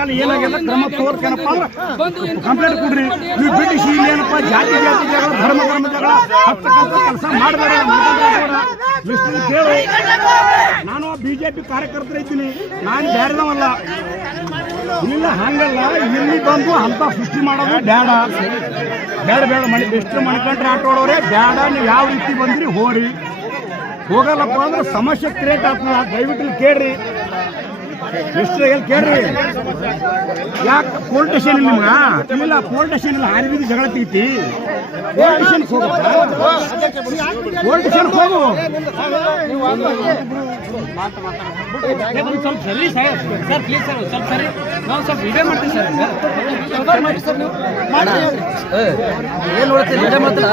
ಮೇಲೆ ಏನಾಗ್ಯದ ಕ್ರಮ ತೋರ್ಕೇನಪ್ಪ ಅಂದ್ರೆ ಕಂಪ್ಲೇಂಟ್ ಕೊಡ್ರಿ. ನೀವು ಬಿಡಿಸಿ ಏನಪ್ಪ ಜಾತಿ ಜಗಳ ಧರ್ಮ ಜಗಳ ಹತ್ತಕ್ಕಂಥ ಕೆಲಸ ಮಾಡಬೇಡ. ವಿಷ್ಣು ಕೇಳು, ನಾನು ಬಿಜೆಪಿ ಕಾರ್ಯಕರ್ತರ ಇದ್ದೀನಿ, ನಾನು ಬೇರೆದವಲ್ಲ. ಇಲ್ಲ ಹಂಗಲ್ಲ, ಇಲ್ಲಿ ಬಂದು ಅಂತ ಸೃಷ್ಟಿ ಮಾಡೋದು ಬೇಡ ಬೇಡ ಬೇಡ. ಎಷ್ಟು ಮಣಿಕಂಡ್ರೆ ಆಟೋಡೋರೆ ಬೇಡ. ನೀವು ಯಾವ ರೀತಿ ಬಂದ್ರಿ ಹೋರಿ, ಹೋಗಲ್ಲಪ್ಪ ಅಂದ್ರೆ ಸಮಸ್ಯೆ ಕ್ರಿಯೇಟ್ ಆಗ್ತದ. ದಯವಿಟ್ಟು ಕೇಳ್ರಿ, ಎಷ್ಟು ಎಲ್ಲಿ ಕೇಳ್ರಿ. ಯಾಕೆ ಪೊಲೀಸ್ ಸ್ಟೇಷನ್ ಇಲ್ಲ ನಿಮ್ಗೆ? ಇಲ್ಲ ಪೊಲೀಸ್ ಸ್ಟೇಷನ್ ಇಲ್ಲ, ಆರ್ಬಿದ ಜಗಳ ತೆಗಿತಿ. ಪೊಲೀಸ್ ಸ್ಟೇಷನ್ಗೆ ಹೋಗು, ಪೊಲೀಸ್ ಸ್ಟೇಷನ್ಗೆ ಹೋಗು. ಸ್ವಲ್ಪ ಸರಿ ಸರ್, ಪ್ಲೀಸ್ ಸರ್, ಸ್ವಲ್ಪ ಸರಿ. ನಾವು ಸ್ವಲ್ಪ ವಿಡಿಯೋ ಮಾಡ್ತೀವಿ ಸರ್. ಮಾಡಿ ಸರ್, ನೀವು ಮಾಡಿ. ಏನು ನೋಡ್ತೀವಿ ವಿಡಿಯೋ ಮಾತ್ರ.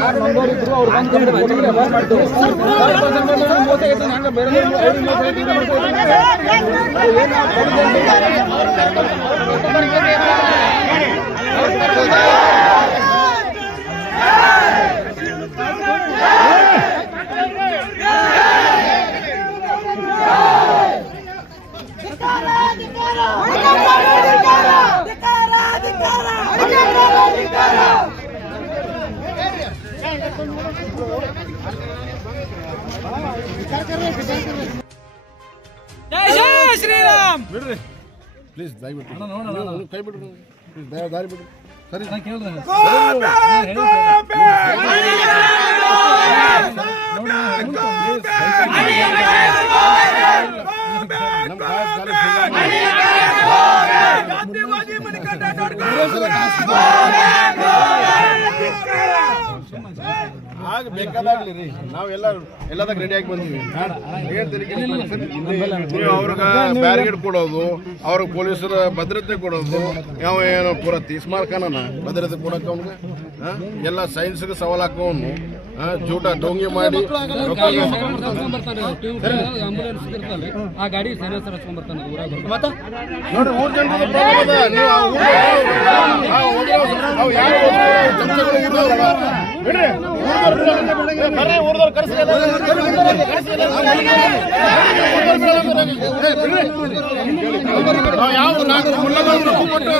ಯಾರು ನಂಬೋರಿದ್ರು ಅವ್ರು ಜೈ ಜೈ ಶ್ರೀರಾಮ್. ಬಿಡ್ರಿ ಪ್ಲೀಸ್, ದಯವಿಟ್ಟು ಕೈ ಬಿಡ್ರಿ, ದಾರಿ ಬಿಡ್ರಿ. ಸರಿ ಕೇಳ್ರಿ. ಆಗ ಬೇಕಾದಾಗ್ಲಿ ರೀ, ನಾವೆಲ್ಲ ಎಲ್ಲದಾಗ ರೆಡಿ ಆಗಿ ಬಂದೀವಿ. ನೀವು ಅವ್ರಿಗೆ ಬ್ಯಾರಿಗೇಡ್ ಕೊಡೋದು, ಅವ್ರಿಗೆ ಪೊಲೀಸರ ಭದ್ರತೆ ಕೊಡೋದು, ಯಾವ ಏನೋ ಪೂರ ತೀಸ್ಮಾರ್ಕನ ಭದ್ರತೆ ಕೊಡಕ್ಕೆ ಅವ್ನಿಗೆ ಎಲ್ಲ ಸೈನ್ಸ್ಗೆ ಸವಾಲು ಹಾಕೋನು ಜೂಟ ಡೋಂಗಿ ಮಾಡಿ ಆ ಗಾಡಿ ಸೈಲೆನ್ಸರ್ ಹಚ್ಕೊಂಡ್ ಬರ್ತಾನೆ. ನೋಡ್ರಿ, 3 ಜನರಿಗೆ ಪ್ರಾಬ್ಲಮ್ ಅದ. ನೀವು ಊರ್ದವ್ರು ಕರೆಸಿ ಯಾವ ನಾಲ್ಕು ಮುಳ್ಳಗಳನ್ನು ಕೊಟ್ಟು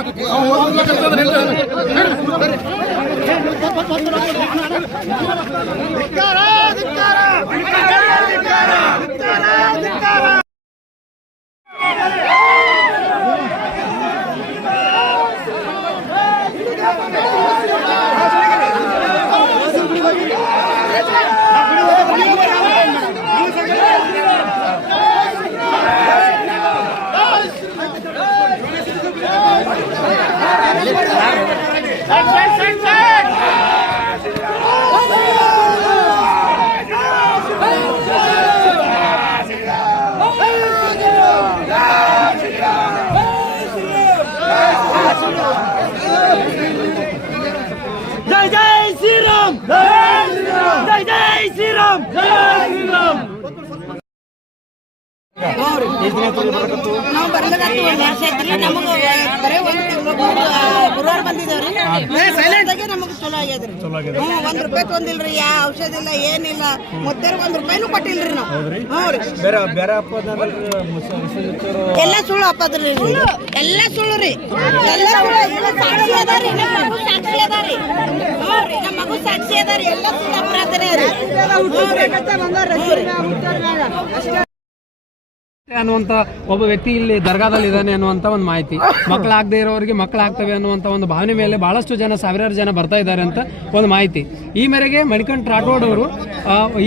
ಜೈ ಜೈ ಶ್ರೀರಾಮ್, ಜೈ ಜೈ ಶ್ರೀರಾಮ್, ಜೈ ಶ್ರೀರಾಮ್. ನಾವು ಬರ್ಲಿಕ್ಕೆ 1 ವರ್ಷ ಐತ್ರಿ. ನಮಗೆ ಬರೀ 1 ತಿಂಗಳು ಗುರುವಾರ ಬಂದಿದ್ದೇವ್ರಿ. ನಮಗೆ ಚಲೋ ಆಗ್ಯದ್ರಿ. $1 ರೂಪಾಯಿ ತೊಂದಿಲ್ರಿ, ಯಾವ ಔಷಧ ಇಲ್ಲ, ಏನಿಲ್ಲ. ಮೊದಲು $1 ರೂಪಾಯಿನೂ ಕೊಟ್ಟಿಲ್ರಿ ನಾವು. ಎಲ್ಲ ಸುಳ್ಳು ಹಾಪದ್ರಿ, ಎಲ್ಲ ಸುಳ್ಳು ರೀ, ಎಲ್ಲ ಸುಳ್ಳು. ಸಾಕ್ಷಿ ಅದಾರಿ, ನಮ್ಮ ಮಗು ಸಾಕ್ಷಿ ಅದಾರಿ. ನಮ್ಮ ಮಗು ಸಾಕ್ಷಿ ಅದಾರಿ. ಎಲ್ಲ ಸುಳ್ಳು ಅಪರಾಧನೇ ರೀ ಅನ್ನುವಂತ ಒಬ್ಬ ವ್ಯಕ್ತಿ ಇಲ್ಲಿ ದರ್ಗಾದಲ್ಲಿ ಇದ್ದಾನೆ ಅನ್ನುವಂತ ಒಂದು ಮಾಹಿತಿ. ಮಕ್ಕಳಾಗದೇ ಇರೋರಿಗೆ ಮಕ್ಕಳಾಗ್ತವೆ ಅನ್ನುವಂತ ಒಂದು ಭಾವನೆ ಮೇಲೆ ಬಹಳಷ್ಟು ಜನ, ಸಾವಿರಾರು ಜನ ಬರ್ತಾ ಇದ್ದಾರೆ ಅಂತ ಒಂದು ಮಾಹಿತಿ. ಈ ಮೇರೆಗೆ ಮಣಿಕಂಠ ರಾಠೋಡ್ ಅವರು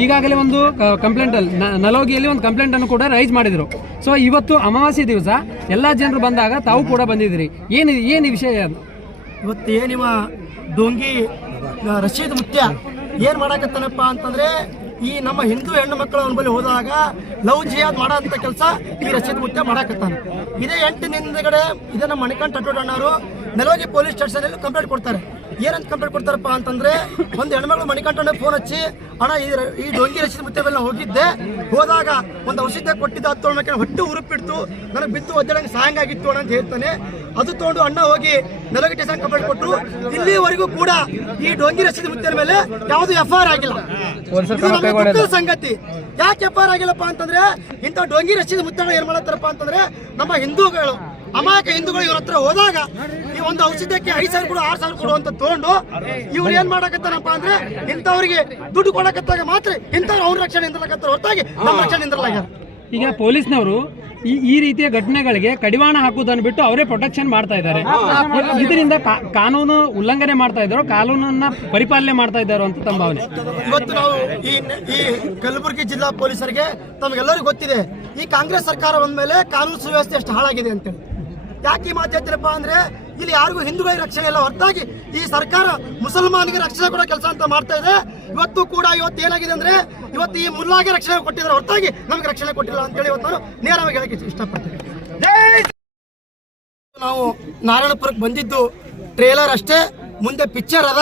ಈಗಾಗಲೇ ಒಂದು ಕಂಪ್ಲೇಂಟ್ ನಲೋಗಿಯಲ್ಲಿ ಒಂದು ಕಂಪ್ಲೇಂಟ್ ಅನ್ನು ಕೂಡ ರೈಸ್ ಮಾಡಿದ್ರು. ಸೊ ಇವತ್ತು ಅಮಾವಾಸ್ಯೆ ದಿವಸ ಎಲ್ಲಾ ಜನರು ಬಂದಾಗ ತಾವು ಕೂಡ ಬಂದಿದ್ದೀರಿ. ಏನು ವಿಷಯ? ಇವತ್ತು ಏನಿವ ಡೋಂಗಿ ರಶೀದ್ ಮುತ್ಯ ಏನ್ ಮಾಡಕತ್ತಾನಪ್ಪ ಅಂತಂದ್ರೆ, ಈ ನಮ್ಮ ಹಿಂದೂ ಹೆಣ್ಣು ಮಕ್ಕಳ ಬಳಿ ಹೋದಾಗ ಲವ್ ಜಿಯಾದ್ ಮಾಡೋಂಥ ಕೆಲಸ ಈ ರಶೀದ್ ಮುತ್ಯ ಮಾಡಕತ್ತಾನ. ಇದೇ 8 ದಿನದ ಇದೇ ನಮ್ಮ ಮಣಿಕಂಠ ರಾಠೋಡ್ ಅಣ್ಣವರು ನೆಲೋಗಿ ಪೊಲೀಸ್ ಸ್ಟೇಷನ್ ಅಲ್ಲಿ ಕಂಪ್ಲೇಂಟ್ ಕೊಡ್ತಾರೆ. ಏನಂತ ಕಂಪ್ಲೇಂಟ್ ಕೊಡ್ತಾರಪ್ಪ ಅಂತಂದ್ರೆ ಒಂದು ಹೆಣ್ಮಗಳು ಮಣಿಕಂಠಣ್ಣ ಫೋನ್ ಹಚ್ಚಿ ಅಣ್ಣ ಈ ಡೊಂಗಿ ರಶೀದ್ ಮುತ್ತೆ ಮೇಲೆ ಹೋಗಿದ್ದೆ, ಹೋದಾಗ ಒಂದು ಔಷಧ ಕೊಟ್ಟಿದ್ದ ಹತ್ತು ತೊಗೊಂಡು ಹೊಟ್ಟೆ ಉರುಪಿಡ್ತು, ನನಗೆ ಬಿದ್ದು ಒದ್ದಾಡಂಗೆ ಸಾಯಂಗಾಗಿತ್ತು ಅಣ್ಣ ಅಂತ ಹೇಳ್ತಾನೆ. ಅದು ತೊಗೊಂಡು ಅಣ್ಣ ಹೋಗಿ ನೆಲಗಟ್ಟೆ ಸಂಘ ಕಂಪ್ಲೇಂಟ್ ಕೊಟ್ಟರು. ಇಲ್ಲಿವರೆಗೂ ಕೂಡ ಈ ಡೊಂಗಿ ರಶೀದ್ ಮುತ್ತೆ ಮೇಲೆ ಯಾವುದು FIR ಆಗಿಲ್ಲ. ಇದು ನಮಗೆ ದುಃಖದ ಸಂಗತಿ. ಯಾಕೆ FIR ಆಗಿಲ್ಲಪ್ಪ ಅಂತಂದ್ರೆ ಇಂಥ ಡೊಂಗಿ ರಶೀದ್ ಮುತ್ತೆ ಏನ್ ಮಾಡತ್ತಾರಪ್ಪ ಅಂತಂದ್ರೆ ನಮ್ಮ ಹಿಂದೂಗಳು ಅಮಾಯಕ ಹಿಂದೂಗಳು ಇವ್ರ ಹತ್ರ ಹೋದಾಗ ಈ ಒಂದು ಔಷಧಕ್ಕೆ 5,000 ಕೊಡು 6,000 ಕೊಡು ಅಂತ ತಗೊಂಡು ಇವ್ರು ಏನ್ ಮಾಡಕತ್ತಾರಪ್ಪ ಅಂದ್ರೆ ಇಂಥವ್ರಿಗೆ ದುಡ್ಡು ಕೊಡಕತ್ತಾಗ ಮಾತ್ರ ಇಂಥವ್ರು ಅವ್ರ ರಕ್ಷಣೆ ನಿಂದಿರಕತ್ತಾರ ಹೊರತಾಗಿ ನಮ್ಮ ರಕ್ಷಣೆ ನಿಂದಿರಲಾಗ್ಯಾರ. ಈಗ ಪೊಲೀಸ್ನವರು ಈ ರೀತಿಯ ಘಟನೆಗಳಿಗೆ ಕಡಿವಾಣ ಹಾಕುವುದನ್ನು ಬಿಟ್ಟು ಅವರೇ ಪ್ರೊಟೆಕ್ಷನ್ ಮಾಡ್ತಾ ಇದ್ದಾರೆ. ಇದರಿಂದ ಕಾನೂನು ಉಲ್ಲಂಘನೆ ಮಾಡ್ತಾ ಇದ್ದಾರೋ ಕಾನೂನನ್ನ ಪರಿಪಾಲನೆ ಮಾಡ್ತಾ ಇದ್ದಾರೋ ಅಂತ ತಮ್ಮ ಭಾವನೆ. ಇವತ್ತು ನಾವು ಈ ಕಲಬುರಗಿ ಜಿಲ್ಲಾ ಪೊಲೀಸರಿಗೆ ತಮಗೆಲ್ಲರಿಗೂ ಗೊತ್ತಿದೆ, ಈ ಕಾಂಗ್ರೆಸ್ ಸರ್ಕಾರ ಬಂದ್ಮೇಲೆ ಕಾನೂನು ಸುವ್ಯವಸ್ಥೆ ಎಷ್ಟು ಹಾಳಾಗಿದೆ ಅಂತೇಳಿ. ಯಾಕೆ ಈ ಮಾತು ಹೇಳ್ತೀರಪ್ಪ ಅಂದ್ರೆ ಇಲ್ಲಿ ಯಾರಿಗೂ ಹಿಂದೂಗಳಿಗೆ ರಕ್ಷಣೆ ಇಲ್ಲ ಹೊರತಾಗಿ ಈ ಸರ್ಕಾರ ಮುಸಲ್ಮಾನಿಗೆ ರಕ್ಷಣೆ ಕೊಡೋ ಕೆಲಸ ಅಂತ ಮಾಡ್ತಾ ಇದೆ. ಇವತ್ತು ಕೂಡ ಇವತ್ತು ಏನಾಗಿದೆ ಅಂದ್ರೆ ಇವತ್ತು ಈ ಮುಲ್ಲಾಗೆ ರಕ್ಷಣೆ ಕೊಟ್ಟಿದ್ದಾರೆ ಹೊರತಾಗಿ ನಮಗೆ ರಕ್ಷಣೆ ಕೊಟ್ಟಿಲ್ಲ ಅಂತೇಳಿ ಇವತ್ತು ನಾನು ನೇರವಾಗಿ ಹೇಳಕ್ಕೆ ಇಷ್ಟಪಡ್ತೀನಿ. ನಾವು ನಾರಾಯಣಪುರಕ್ಕೆ ಬಂದಿದ್ದು ಟ್ರೇಲರ್ ಅಷ್ಟೇ, ಮುಂದೆ ಪಿಕ್ಚರ್ ಅದ.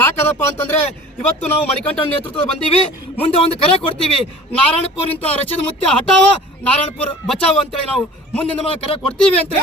ಯಾಕದಪ್ಪ ಅಂತಂದ್ರೆ ಇವತ್ತು ನಾವು ಮಣಿಕಂಠನ್ ನೇತೃತ್ವದ ಬಂದೀವಿ, ಮುಂದೆ ಒಂದು ಕರೆ ಕೊಡ್ತೀವಿ, ನಾರಾಯಣಪುರ ನಿಂತ ರಶೀದ್ ಮುತ್ತೆ ಹಟಾವ, ನಾರಾಯಣಪುರ ಬಚಾವ್ ಅಂತೇಳಿ ನಾವು ಮುಂದಿನ ಕರೆ ಕೊಡ್ತೀವಿ ಅಂತ